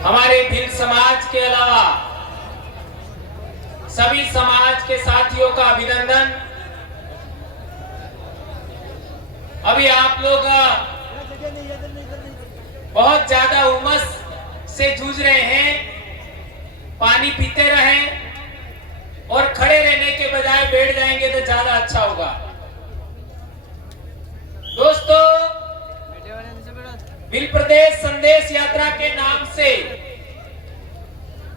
हमारे भिल्ल समाज के अलावा सभी समाज के साथियों का अभिनंदन। अभी आप लोग बहुत ज्यादा उमस से जूझ रहे हैं, पानी पीते रहें और खड़े रहने के बजाय बैठ जाएंगे तो ज्यादा अच्छा होगा। दोस्तों, भिल्ल प्रदेश संदेश यात्रा के नाम से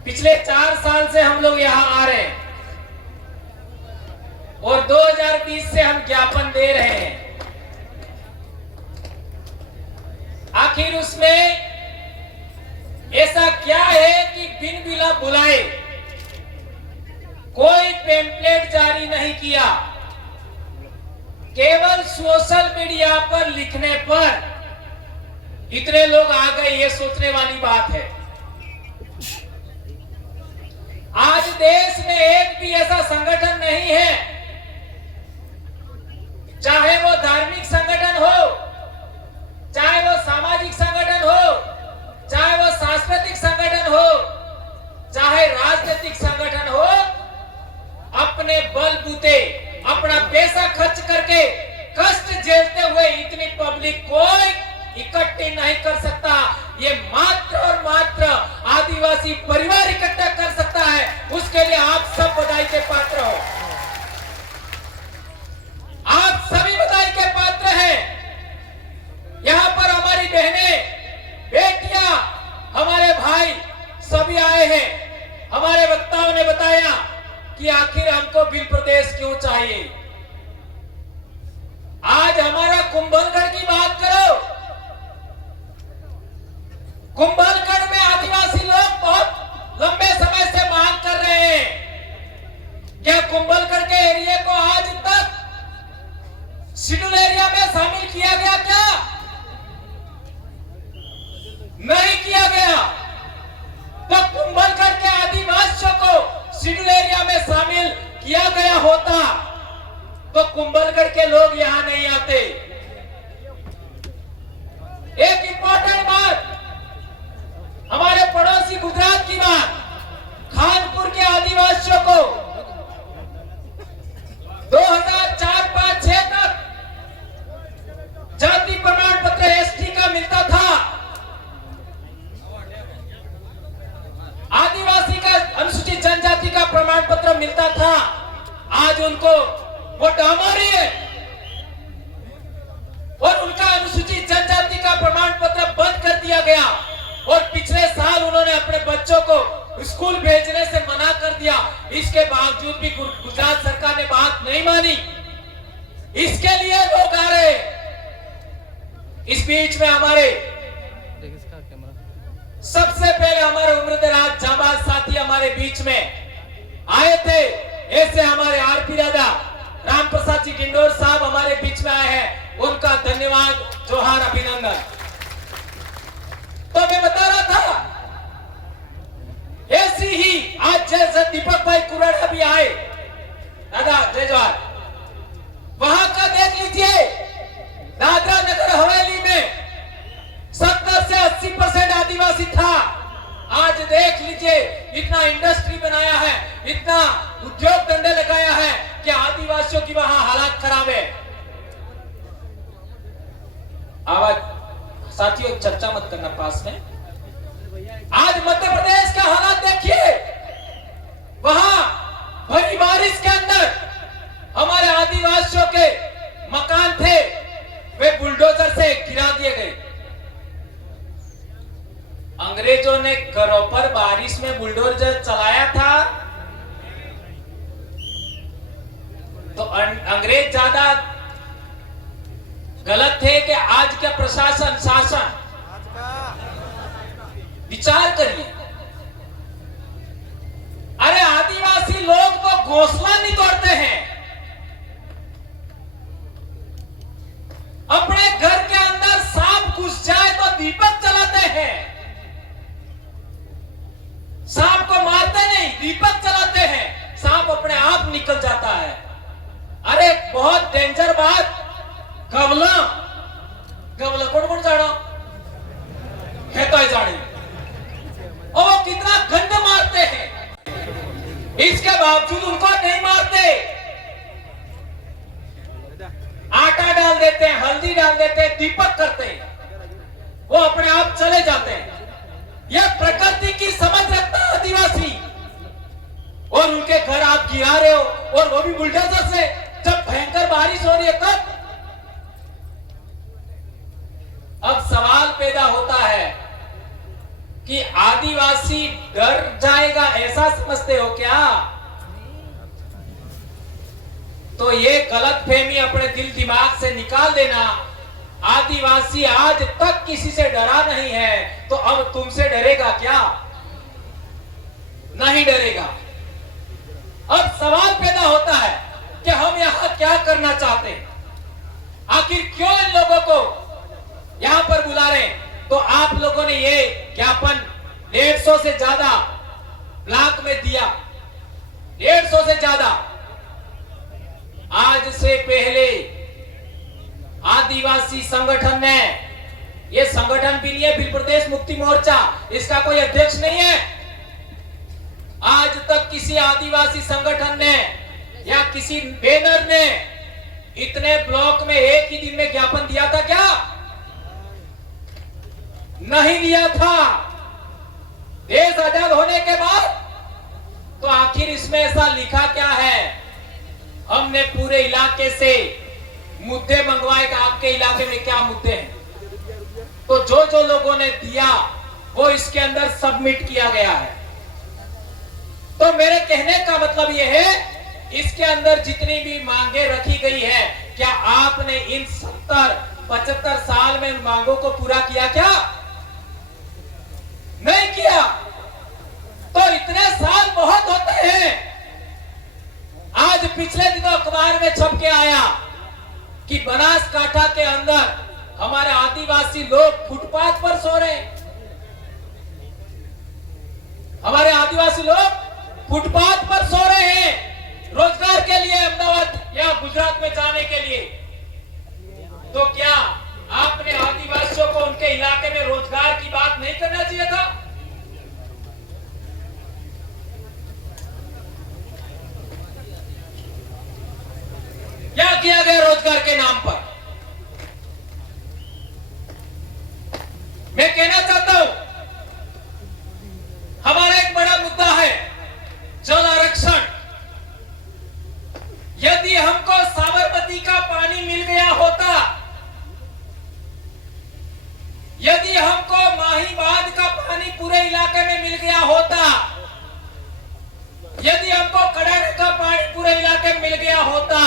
पिछले 4 साल से हम लोग यहाँ आ रहे हैं और 2020 से हम ज्ञापन दे रहे हैं। आखिर उसमें ऐसा क्या है कि बिन बिना बुलाए कोई पेम्पलेट जारी नहीं किया, केवल सोशल मीडिया पर लिखने पर इतने लोग आ गए, ये सोचने वाली बात है। आज देश में एक भी ऐसा संगठन नहीं है, चाहे वो धार्मिक संगठन हो, चाहे वो सामाजिक संगठन हो, चाहे वो सांस्कृतिक संगठन हो, चाहे राजनीतिक संगठन हो, अपने बलबूते अपना पैसा खर्च करके कष्ट झेलते हुए इतनी पब्लिक कोई इकट्ठी नहीं कर सकता। ये मात्र और मात्र आदिवासी परिवार इकट्ठा कर सकता है। उसके लिए आप सब बधाई के पात्र हो, आप सभी बधाई के पात्र हैं। यहाँ पर हमारी बहनें, बेटियां, हमारे भाई सभी आए हैं। हमारे वक्ताओं ने बताया कि आखिर हमको भिल्ल प्रदेश क्यों चाहिए। आज हमारा कुंभलगढ़ की बात करो, कुंभलगढ़ में आदिवासी लोग बहुत लंबे समय से मांग कर रहे हैं। क्या कुंभलगढ़ के एरिया को आज तक शेड्यूल एरिया में शामिल किया गया? क्या नहीं किया गया? तो कुंभलगढ़ के आदिवासियों को शेड्यूल एरिया में शामिल किया गया होता तो कुंभलगढ़ के लोग यहां नहीं आते। एक इंपॉर्टेंट बात, हमारे पड़ोसी गुजरात की बात, खानपुर के आदिवासियों को 2004-5-6 तक जाति प्रमाण पत्र एसटी का मिलता था। आदिवासी का, अनुसूचित जनजाति का प्रमाण पत्र मिलता था। आज उनको वो डामारी है और उनका अनुसूचित जनजाति का प्रमाण पत्र बंद कर दिया गया। और पिछले साल उन्होंने अपने बच्चों को स्कूल भेजने से मना कर दिया। इसके बावजूद भी गुजरात सरकार ने बात नहीं मानी। इसके लिए लोग आ रहे। इस बीच में हमारे सबसे पहले हमारे उम्रदराज जांबाज साथी हमारे बीच में आए थे। ऐसे हमारे आरपी राजा राम प्रसाद जी डिंडोर साहब हमारे बीच में आए हैं। उनका धन्यवाद, जोहार, अभिनंदन। तो मैं बता रहा था, ऐसी ही आज जैसे दीपक भाई कुराड़ा भी आए, दादा जय जवाहर, वहां का देख लीजिए, दादरा नगर हवेली में 70 से 80% आदिवासी था। आज देख लीजिए, इतना इंडस्ट्री बनाया है, इतना उद्योग धंधे लगाया है कि आदिवासियों की वहां हालात खराब है। आवाज साथियों, चर्चा मत करना पास में। आज मध्य प्रदेश का हालात देखिए, वहां भरी बारिश के अंदर हमारे आदिवासियों के मकान थे, वे बुलडोजर से गिरा दिए गए। अंग्रेजों ने घरों पर बारिश में बुलडोजर चलाया था तो अंग्रेज ज्यादा गलत थे कि आज का प्रशासन, शासन? विचार करिए। अरे आदिवासी लोग तो घोंसला नहीं तोड़ते हैं, अपने घर के अंदर सांप घुस जाए तो दीपक जलाते हैं। सांप को मारते नहीं, दीपक जलाते हैं, सांप अपने आप निकल जाता है। अरे बहुत डेंजर बात। गवला गवला कोण कोण जाणो? हे काय जाणी और वो कितना गंद मारते हैं, इसके बावजूद उनको नहीं मारते। आटा डाल देते हैं, हल्दी डाल देते हैं, दीपक करते हैं, वो अपने आप चले जाते हैं। यह प्रकृति की समझ रखता है आदिवासी, और उनके घर आप गिरा रहे हो, और वो भी बुलडोजर से। जब भयंकर बारिश हो रही है तब। अब सवाल पैदा होता है कि आदिवासी डर जाएगा, ऐसा समझते हो क्या? तो ये गलतफहमी अपने दिल दिमाग से निकाल देना। आदिवासी आज तक किसी से डरा नहीं है, तो अब तुमसे डरेगा क्या? नहीं डरेगा। अब सवाल पैदा होता है कि हम यहां क्या करना चाहते हैं, आखिर क्यों इन लोगों को यहां पर बुला रहे हैं? तो आप लोगों ने ये ज्ञापन 150 से ज्यादा ब्लॉक में दिया, 150 से ज्यादा। आज से पहले आदिवासी संगठन ने, ये संगठन भी नहीं है भील प्रदेश मुक्ति मोर्चा, इसका कोई अध्यक्ष नहीं है। आज तक किसी आदिवासी संगठन ने या किसी बैनर ने इतने ब्लॉक में एक ही दिन में ज्ञापन दिया था क्या? नहीं दिया था। देश आजाद होने के बाद तो आखिर इसमें ऐसा लिखा क्या है? हमने पूरे इलाके से मुद्दे मंगवाए कि आपके इलाके में क्या मुद्दे हैं, तो जो जो लोगों ने दिया वो इसके अंदर सबमिट किया गया है। तो मेरे कहने का मतलब यह है, इसके अंदर जितनी भी मांगे रखी गई है, क्या आपने इन 70-75 साल में इन मांगों को पूरा किया क्या? नहीं किया। तो इतने साल बहुत होते हैं। आज पिछले दिनों अखबार में छप के आया कि बनासकांठा के अंदर हमारे आदिवासी लोग फुटपाथ पर सो रहे हैं। हमारे आदिवासी लोग फुटपाथ पर सो रहे हैं रोजगार के लिए, अहमदाबाद या गुजरात में जाने के लिए। तो क्या आपने आदिवासियों को उनके इलाके में रोजगार की बात नहीं करना चाहिए था? क्या किया गया रोजगार के नाम पर? मैं कहना चाहता हूं, हमारा एक बड़ा मुद्दा है जल आरक्षण। यदि हमको साबरमती का पानी मिल गया होता, यदि हमको माही बांध का पानी पूरे इलाके में मिल गया होता, यदि हमको कड़ाने का पानी पूरे इलाके में मिल गया होता,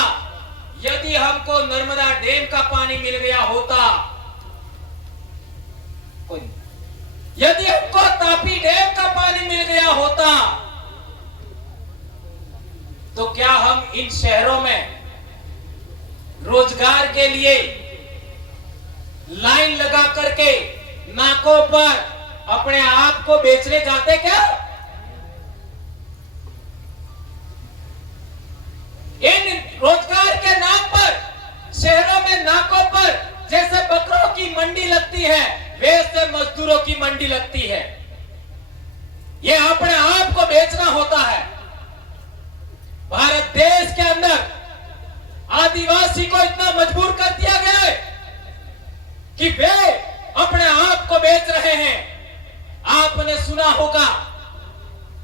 यदि हमको नर्मदा डैम का पानी मिल गया होता, यदि हमको तापी डैम का पानी मिल गया होता, तो क्या हम इन शहरों में रोजगार के लिए लाइन लगा करके नाकों पर अपने आप को बेचने जाते क्या? इन रोजगार के नाम पर शहरों में नाकों पर जैसे बकरों की मंडी लगती है, वैसे मजदूरों की मंडी लगती है। यह अपने आप को बेचना होता है। भारत देश के अंदर आदिवासी को इतना मजबूर कर दिया गया है कि वे अपने आप को बेच रहे हैं। आपने सुना होगा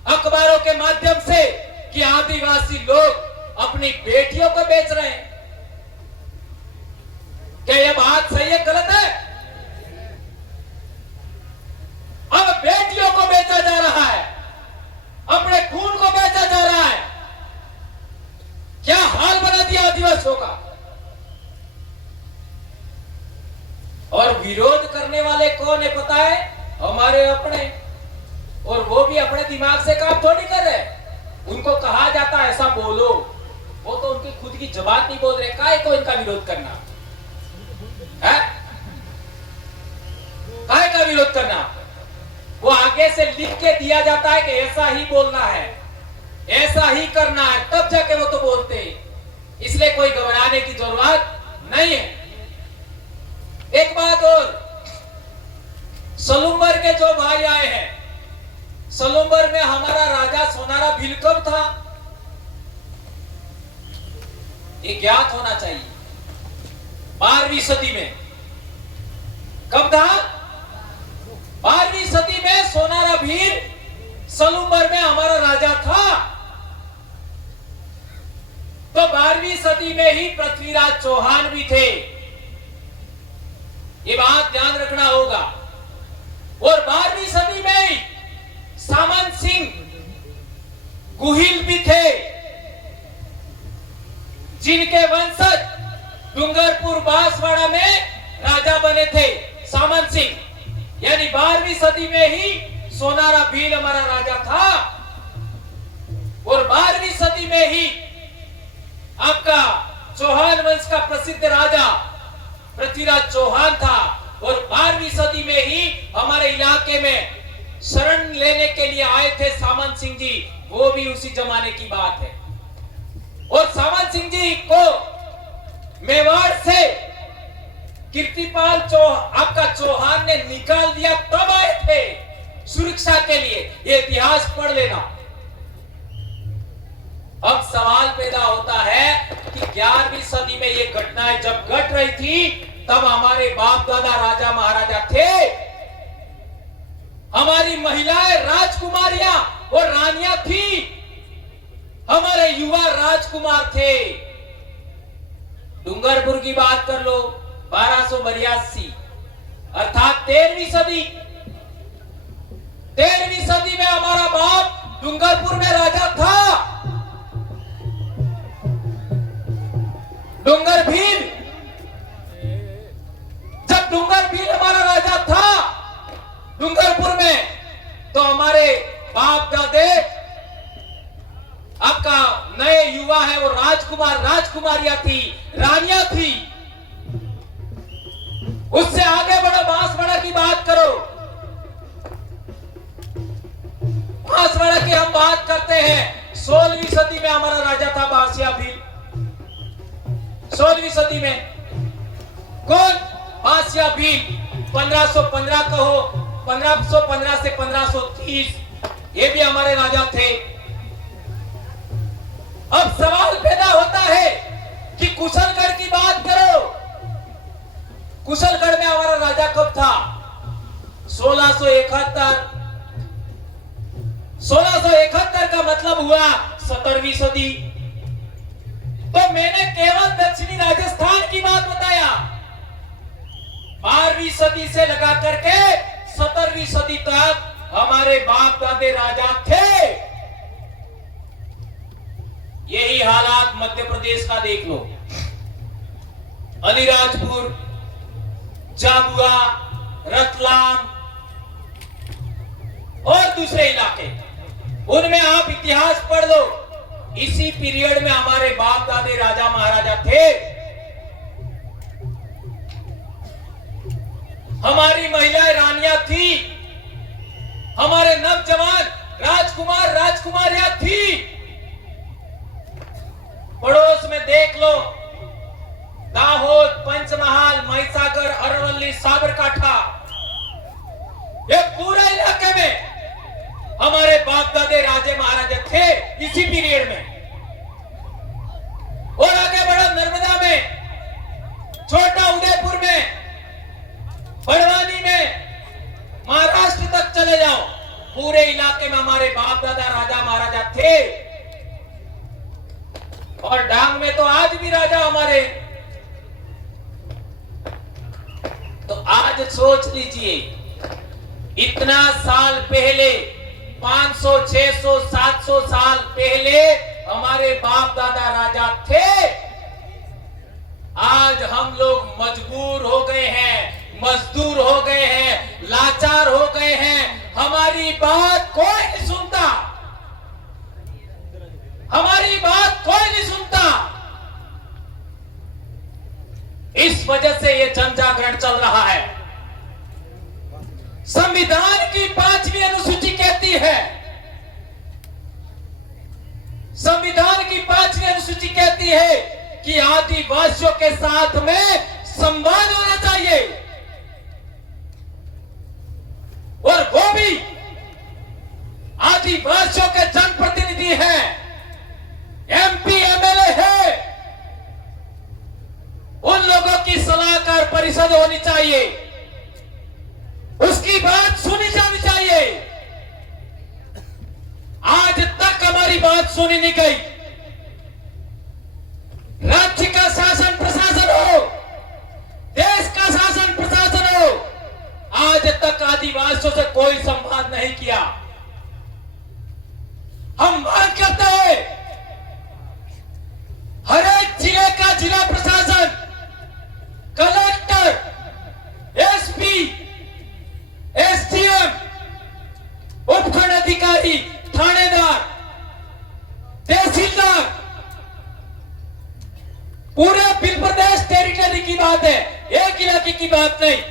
अखबारों के माध्यम से कि आदिवासी लोग अपनी बेटियों को बेच रहे हैं। क्या यह बात सही है, गलत है? अब बेटियों को बेचा जा रहा है, अपने खून को बेचा जा रहा है। क्या हाल बना दिया आदिवासियों का। और विरोध करने वाले कौन है पता है? हमारे अपने, और वो भी अपने दिमाग से काम थोड़ी कर रहे। उनको कहा जाता है ऐसा बोलो, वो तो उनकी खुद की जबान नहीं बोल रहे, काहे को इनका विरोध करना है? काहे का विरोध करना? वो आगे से लिख के दिया जाता है कि ऐसा ही बोलना है, ऐसा ही करना है, तब जाके वो तो बोलते हैं। इसलिए कोई घबराने की जरूरत नहीं है। एक बात और, सलूमर के जो भाई आए हैं, सलूम्बर में हमारा राजा सोनारा भील कब था? ये ज्ञात होना चाहिए। 12वीं सदी में कब था? 12वीं सदी में सोनारा भील सलूम्बर में हमारा राजा था। तो 12वीं सदी में ही पृथ्वीराज चौहान भी थे। ये बात ध्यान रखना होगा। और 12वीं सदी में ही सामंत सिंह गुहिल भी थे, जिनके वंशज डूंगरपुर बांसवाड़ा में राजा बने थे सामंत सिंह। यानी 12वीं सदी में ही सोनारा भील हमारा राजा था। और 12वीं सदी में ही आपका चौहान वंश का प्रसिद्ध राजा पृथ्वीराज चौहान था। और 12वीं सदी में ही हमारे इलाके में शरण लेने के लिए आए थे सामंत सिंह जी, वो भी उसी जमाने की बात है। और सामंत सिंह जी को मेवाड़ से कीर्तिपाल आपका चौहान ने निकाल दिया, तब आए थे सुरक्षा के लिए। ये इतिहास पढ़ लेना। अब सवाल पैदा होता है कि 11वीं सदी में ये घटनाएं जब घट रही थी, तब हमारे बाप दादा राजा महाराजा थे। हमारी महिलाएं राजकुमारियां और रानियां थी, हमारे युवा राजकुमार थे। डूंगरपुर की बात कर लो, 1282 अर्थात 13वीं सदी। 13वीं सदी में हमारा बाप डूंगरपुर में राजा था। डूंगर भील, जब डूंगर भील हमारा राजा था डूंगरपुर में, तो हमारे बाप दादे आपका नए युवा है वो राजकुमार राजकुमारियां थी, रानियां थी। उससे आगे बढ़ो, बांसवाड़ा की बात करो। बांसवाड़ा की हम बात करते हैं, 16वीं सदी में हमारा राजा था बासिया भील। 16वीं सदी में कौन? बासिया भील। 1515 कहो, 1515 से 1530, ये भी हमारे राजा थे। अब सवाल पैदा होता है कि कुशलगढ़ की बात करो। कुशलगढ़ में हमारा राजा कब था? 1671। 1671 का मतलब हुआ 17वीं सदी। तो मैंने केवल दक्षिणी राजस्थान की बात बताया। 12वीं सदी से लगा करके 17वीं सदी तक हमारे बाप दादे राजा थे। यही हालात मध्य प्रदेश का देख लो। अलीराजपुर, झाबुआ, रतलाम और दूसरे इलाके, उनमें आप इतिहास पढ़ लो। इसी पीरियड में हमारे बाप दादे राजा महाराजा थे। हमारी महिलाएं रानियां थी, हमारे नवजवान राजकुमार राजकुमारियां थी। पड़ोस में देख लो, दाहोद, पंचमहाल, महिसागर, अरवल्ली, साबरकाठा, ये पूरे इलाके में हमारे बाप दादे राजे महाराजा थे इसी पीरियड में। और आगे बढ़ो, नर्मदा में, छोटा उदयपुर में, बड़वानी में, महाराष्ट्र तक चले जाओ, पूरे इलाके में हमारे बाप दादा राजा महाराजा थे। और डांग में तो आज भी राजा हमारे। तो आज सोच लीजिए, इतना साल पहले, 500, 600, 700 साल पहले हमारे बाप दादा राजा थे। आज हम लोग मजबूर हो गए हैं, मजदूर हो गए हैं, लाचार हो गए हैं। हमारी बात कोई नहीं सुनता, हमारी बात कोई नहीं सुनता। इस वजह से ये जन जागरण चल रहा है। संविधान की 5वीं अनुसूची कहती है, संविधान की 5वीं अनुसूची कहती है कि आदिवासियों के साथ में संवाद होना चाहिए, और वो भी आदिवासियों के जनप्रतिनिधि हैं, एमपी एमएलए है, उन लोगों की सलाहकार परिषद होनी चाहिए, उसकी बात सुनी जानी चाहिए। आज तक हमारी बात सुनी नहीं गई। राज्य का शासन प्रशासन हो, देश का शासन प्रशासन हो, आज तक आदिवासियों से कोई संवाद नहीं किया। हम मांग करते हैं हर एक जिले का जिला प्रशासन, कलेक्टर, एसपी, एसडीएम, उपखंड अधिकारी, थानेदार, तहसीलदार, पूरे बिल प्रदेश टेरिटरी की बात है, एक इलाके की बात नहीं।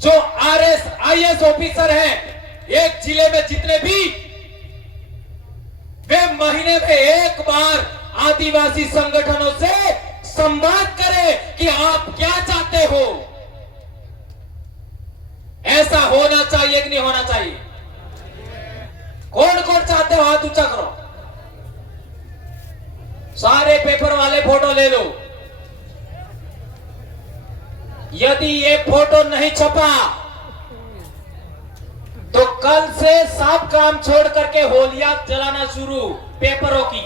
जो आईएएस ऑफिसर हैं एक जिले में जितने भी, वे महीने में एक बार आदिवासी संगठनों से संवाद करें कि आप क्या चाहते हो। ऐसा होना चाहिए कि नहीं होना चाहिए? कौन कौन चाहते हो हाथ ऊंचा करो। सारे पेपर वाले फोटो ले लो। यदि ये फोटो नहीं छपा तो कल से सब काम छोड़ करके होलियां जलाना शुरू पेपरों की।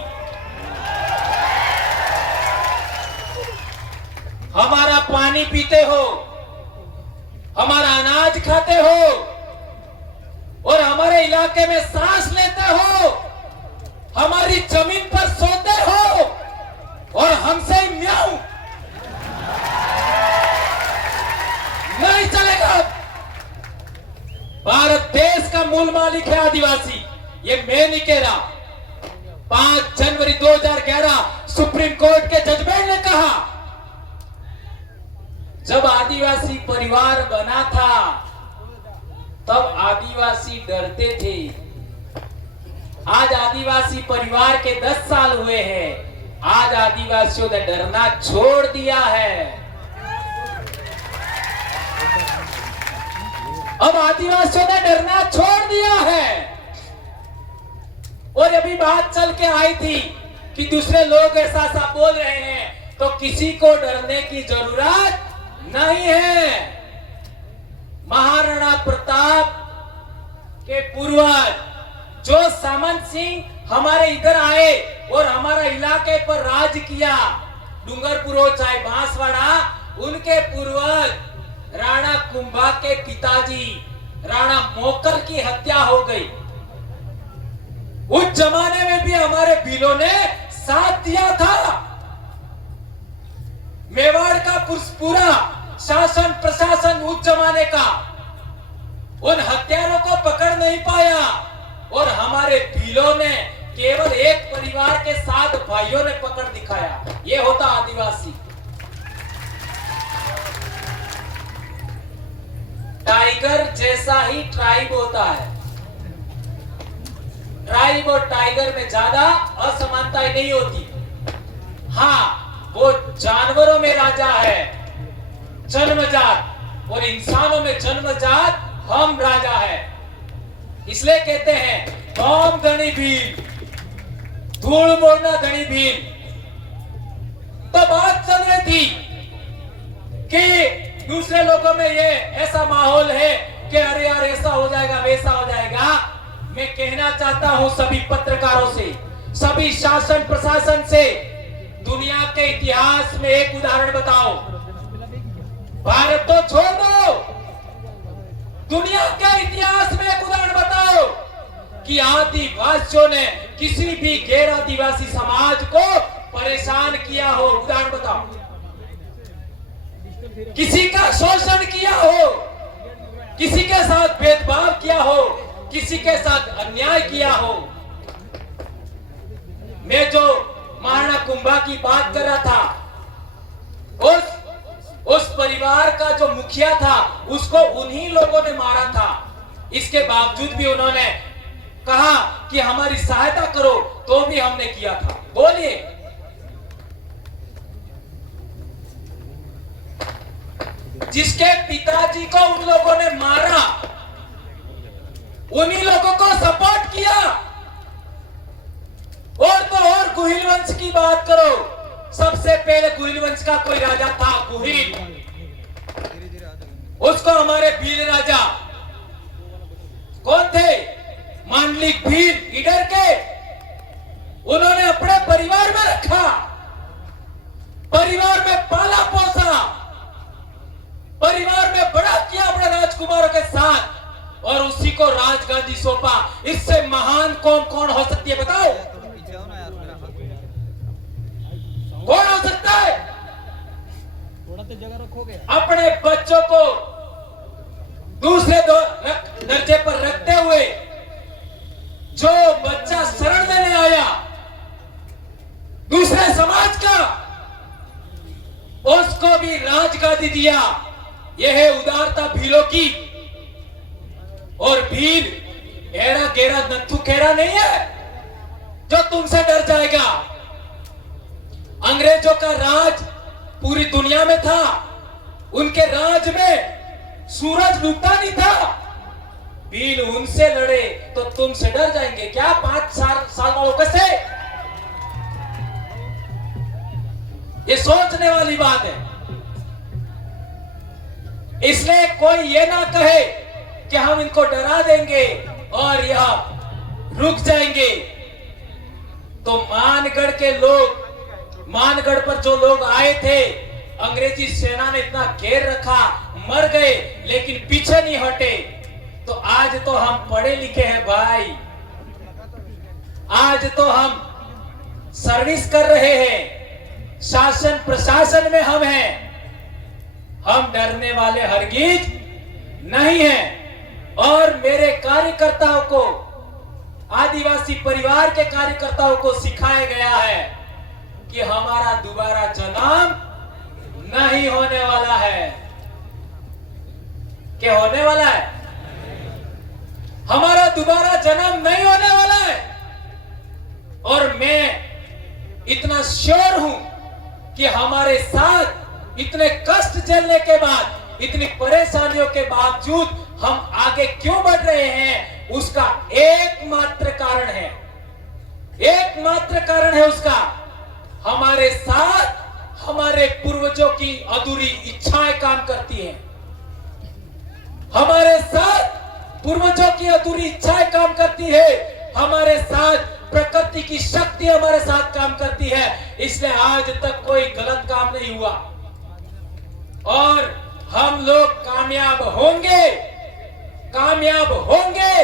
हमारा पानी पीते हो, हमारा अनाज खाते हो और हमारे इलाके में सांस लेते हो, हमारी जमीन पर सोते हो और हमसे म्याऊं नहीं चलेगा। भारत देश का मूल मालिक है आदिवासी, ये मैं नहीं कह रहा। 5 जनवरी 2011 सुप्रीम कोर्ट के जजमेंट ने कहा, जब आदिवासी परिवार बना था तब आदिवासी डरते थे। आज आदिवासी परिवार के 10 साल हुए हैं, आज आदिवासियों ने डरना छोड़ दिया है। अब आदिवासियों ने डरना छोड़ दिया है। और अभी बात चल के आई थी कि दूसरे लोग ऐसा सा बोल रहे हैं, तो किसी को डरने की जरूरत नहीं है। महाराणा प्रताप के पूर्वज जो सामंत सिंह हमारे इधर आए और हमारा इलाके पर राज किया, डूंगरपुर हो चाहे बांसवाड़ा, उनके पूर्वज राणा कुंभा के पिताजी राणा मोकर की हत्या हो गई। उस जमाने में भी हमारे भीलों ने साथ दिया था। मेवाड़ का पूरा शासन प्रशासन उस जमाने का उन हत्यारों को पकड़ नहीं पाया और हमारे भीलों ने केवल एक परिवार के 7 भाइयों ने पकड़ दिखाया। ये होता आदिवासी। टाइगर जैसा ही ट्राइब होता है। ट्राइब और टाइगर में ज्यादा असमानताएं नहीं होती। हाँ, वो जानवरों में राजा है जन्मजात, और इंसानों में जन्मजात हम राजा है। इसलिए कहते हैं धोम धनी भील, धूल मोड़ना धनी भील। तो बात चल रही थी कि दूसरे लोगों में ये ऐसा माहौल है कि अरे यार ऐसा हो जाएगा वैसा हो जाएगा। मैं कहना चाहता हूं सभी पत्रकारों से, सभी शासन प्रशासन से, दुनिया के इतिहास में एक उदाहरण बताओ। भारत तो छोड़ दो, दुनिया के इतिहास में एक उदाहरण बताओ कि आदिवासियों ने किसी भी गैर आदिवासी समाज को परेशान किया हो। उदाहरण बताओ, किसी का शोषण किया हो, किसी के साथ भेदभाव किया हो, किसी के साथ अन्याय किया हो। मैं जो महाराणा कुंभा की बात कर रहा था, उस परिवार का जो मुखिया था उसको उन्हीं लोगों ने मारा था। इसके बावजूद भी उन्होंने कहा कि हमारी सहायता करो, तो भी हमने किया था। बोलिए, जिसके पिताजी को उन लोगों ने मारा, उन्हीं लोगों को सपोर्ट किया। और तो और गुहिल वंश की बात करो, सबसे पहले गुहिल वंश का कोई राजा था गुहिल, उसको हमारे भील राजा कौन थे, मांडलिक भील इधर के, उन्होंने अपने परिवार में रखा, परिवार में पाला पोसा, परिवार में बड़ा किया अपने राजकुमारों के साथ, और उसी को राजगादी सौंपा। इससे महान कौन कौन हो सकती है बताओ, कौन हो सकता है? थोड़ा तो जगह रखोगे। अपने बच्चों को दूसरे दर्जे पर रखते हुए जो बच्चा शरण लेने आया दूसरे समाज का, उसको भी राजगादी दिया। यह है उदारता भीलों की। और भील एरा गेरा नत्थु खेरा नहीं है जो तुमसे डर जाएगा। अंग्रेजों का राज पूरी दुनिया में था, उनके राज में सूरज डूबता नहीं था। भील उनसे लड़े तो तुमसे डर जाएंगे क्या? 5 साल वालों कैसे? ये सोचने वाली बात है। इसलिए कोई ये ना कहे कि हम इनको डरा देंगे और यह रुक जाएंगे। तो मानगढ़ के लोग, मानगढ़ पर जो लोग आए थे, अंग्रेजी सेना ने इतना घेर रखा, मर गए लेकिन पीछे नहीं हटे। तो आज तो हम पढ़े लिखे हैं भाई, आज तो हम सर्विस कर रहे हैं, शासन प्रशासन में हम हैं। हम डरने वाले हरगिज नहीं हैं। और मेरे कार्यकर्ताओं को, आदिवासी परिवार के कार्यकर्ताओं को सिखाया गया है कि हमारा दोबारा जन्म नहीं होने वाला है। क्या होने वाला है? हमारा दोबारा जन्म नहीं होने वाला है। और मैं इतना श्योर हूं कि हमारे साथ इतने कष्ट झेलने के बाद, इतनी परेशानियों के बावजूद हम आगे क्यों बढ़ रहे हैं, उसका एकमात्र कारण है, एकमात्र कारण है उसका, हमारे साथ हमारे पूर्वजों की अधूरी इच्छाएं काम करती हैं। हमारे साथ पूर्वजों की अधूरी इच्छाएं काम करती है। हमारे साथ प्रकृति की शक्ति हमारे साथ काम करती है। इसलिए आज तक कोई गलत काम नहीं हुआ और हम लोग कामयाब होंगे, कामयाब होंगे।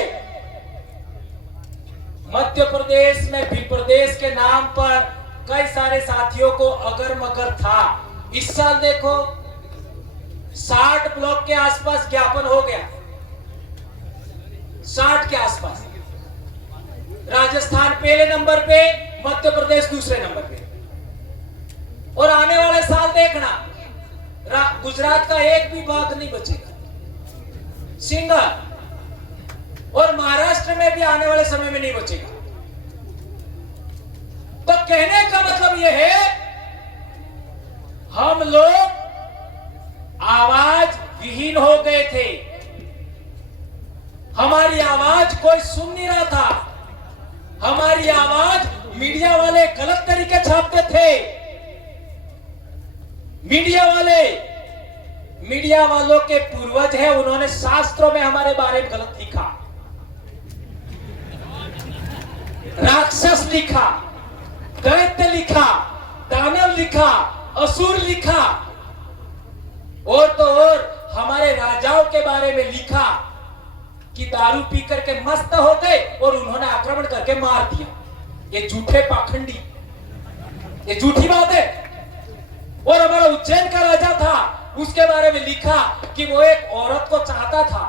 मध्य प्रदेश में भी प्रदेश के नाम पर कई सारे साथियों को अगर मगर था। इस साल देखो 60 ब्लॉक के आसपास ज्ञापन हो गया, 60 के आसपास। राजस्थान पहले नंबर पे, मध्य प्रदेश दूसरे नंबर पे। और आने वाले साल देखना गुजरात का एक भी भाग नहीं बचेगा, सिंगल। और महाराष्ट्र में भी आने वाले समय में नहीं बचेगा। तो कहने का मतलब यह है, हम लोग आवाज विहीन हो गए थे, हमारी आवाज कोई सुन नहीं रहा था, हमारी आवाज मीडिया वाले गलत तरीके छापते थे। मीडिया वालों के पूर्वज है, उन्होंने शास्त्रों में हमारे बारे में गलत लिखा, राक्षस लिखा, दैत्य लिखा, दानव लिखा, असुर लिखा। और तो और हमारे राजाओं के बारे में लिखा कि दारू पी करके मस्त हो गए और उन्होंने आक्रमण करके मार दिया। ये झूठे पाखंडी, ये झूठी बात है। और हमारा उज्जैन का राजा था, उसके बारे में लिखा कि वो एक औरत को चाहता था।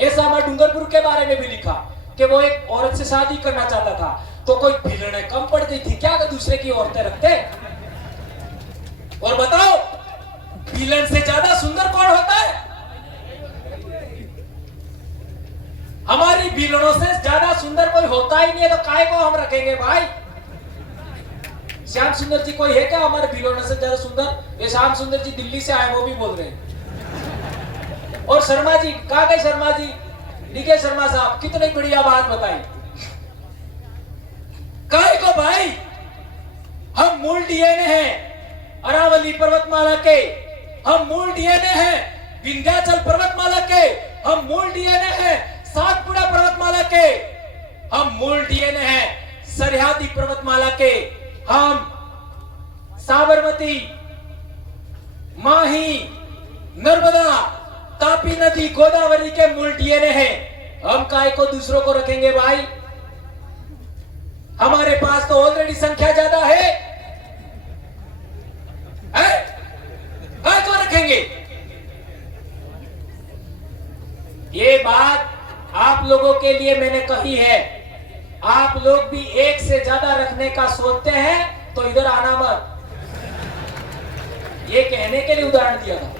ऐसा हमारे डूंगरपुर के बारे में भी लिखा कि वो एक औरत से शादी करना चाहता था। तो कोई भिलने कम पड़ गई थी क्या दूसरे की औरतें रखते? और बताओ, विलन से ज्यादा सुंदर कौन होता है? हमारी विलनों से ज्यादा सुंदर कोई होता ही नहीं है, तो काय को हम रखेंगे भाई? श्याम सुंदर जी कोई है क्या हमारे विलनों से ज्यादा सुंदर? ये श्याम सुंदर जी दिल्ली से आए, वो भी बोल रहे हैं। और शर्मा जी, कहाँ गए शर्मा जी? डीके शर्मा साहब कितनी बढ़िया बात बताई। काय को भाई, हम मूल डीएनए हैं अरावली पर्वतमाला के, हम मूल डीएनए हैं विंध्याचल पर्वतमाला के, हम मूल डीएनए हैं सातपुड़ा पर्वतमाला के, हम मूल डीएनए हैं सरहदी पर्वतमाला के, हम साबरमती, माही, नर्मदा, तापी नदी, गोदावरी के मूल डीएनए हैं। हम काय को दूसरों को रखेंगे भाई? हमारे पास तो ऑलरेडी संख्या ज्यादा है, काय को रखेंगे? ये बात आप लोगों के लिए मैंने कही है। आप लोग भी एक से ज्यादा रखने का सोचते हैं तो इधर आना मत। ये कहने के लिए उदाहरण दिया था।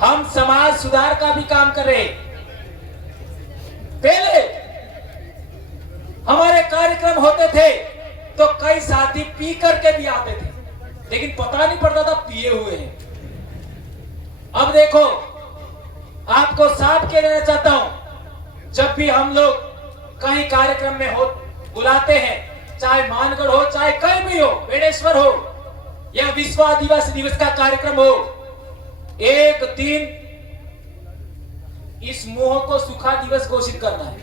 हम समाज सुधार का भी काम कर रहे। पहले हमारे कार्यक्रम होते थे तो कई साथी पी करके भी आते थे, लेकिन पता नहीं पड़ता था पिए हुए हैं। अब देखो, आपको साफ कह देना चाहता हूं, जब भी हम लोग कहीं कार्यक्रम में हो बुलाते हैं, चाहे मानगढ़ हो, चाहे कहीं भी हो, बेणेश्वर हो या विश्व आदिवासी दिवस का कार्यक्रम हो, एक दिन इस मुंह को सूखा दिवस घोषित करना है।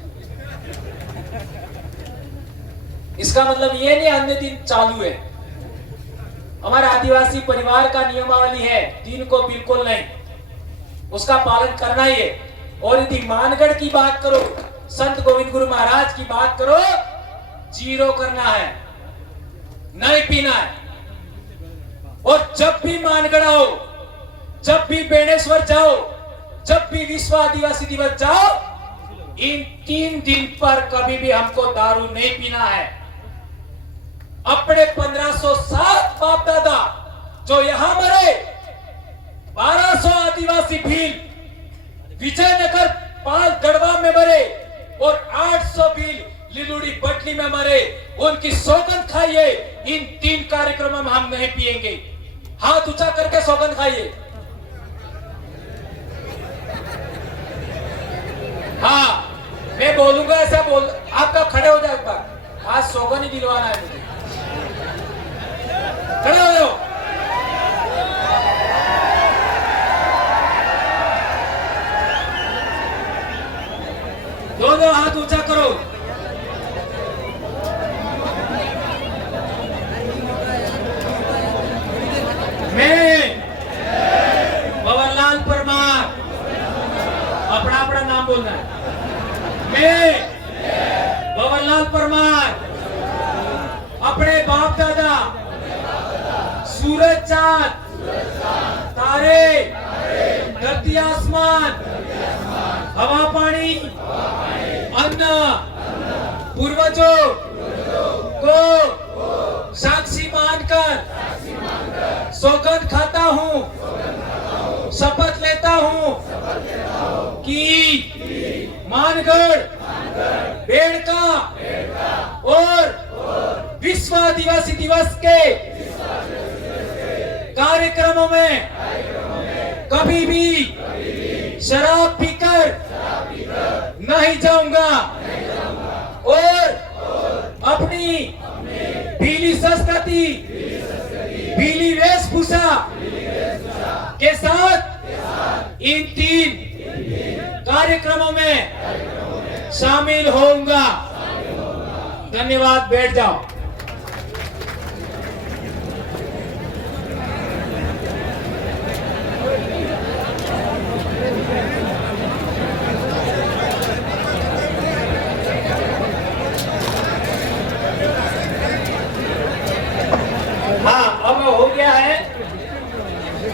इसका मतलब ये नहीं अन्य दिन चालू है। हमारा आदिवासी परिवार का नियमावली है, दिन को बिल्कुल नहीं, उसका पालन करना ही है। और यदि मानगढ़ की बात करो, संत गोविंद गुरु महाराज की बात करो, जीरो करना है, नहीं पीना है। और जब भी मानगढ़ आओ, जब भी बेणेश्वर जाओ, जब भी विश्व आदिवासी दिवस जाओ, इन 3 दिन पर कभी भी हमको दारू नहीं पीना है। अपने 1507 बाप दादा जो यहां मरे, 1200 आदिवासी भील विजयनगर पाल गढ़वा में मरे और 800 भील लिलुड़ी बटली में मरे, उनकी सौगंध खाइए। इन 3 कार्यक्रमों में हम नहीं पिएंगे। हाथ ऊंचा करके सौगंध खाइए। हाँ, मैं बोलूंगा ऐसा बोल, आपका खड़े हो जाए एक बार। आज सौगंध ही दिलवाना है मुझे। खड़े हो जाओ। दोनों हाथ ऊंचा करो। मैं भंवरलाल परमार, अपना अपना नाम बोलना है। मैं भंवरलाल परमार अपने बाप दादा सूरज चांद तारे धरती आसमान हवा पानी अन्न पूर्वजों को साक्षी मानकर सौगंध खाता हूँ, शपथ लेता हूँ कि मानगढ़, बेड़का और विश्व आदिवासी दिवस के कार्यक्रमों में कभी भी शराब पीकर नहीं जाऊंगा और अपनी भीली संस्कृति, भीली वेशभूषा के साथ इन 3 कार्यक्रमों में शामिल होऊंगा। धन्यवाद, बैठ जाओ।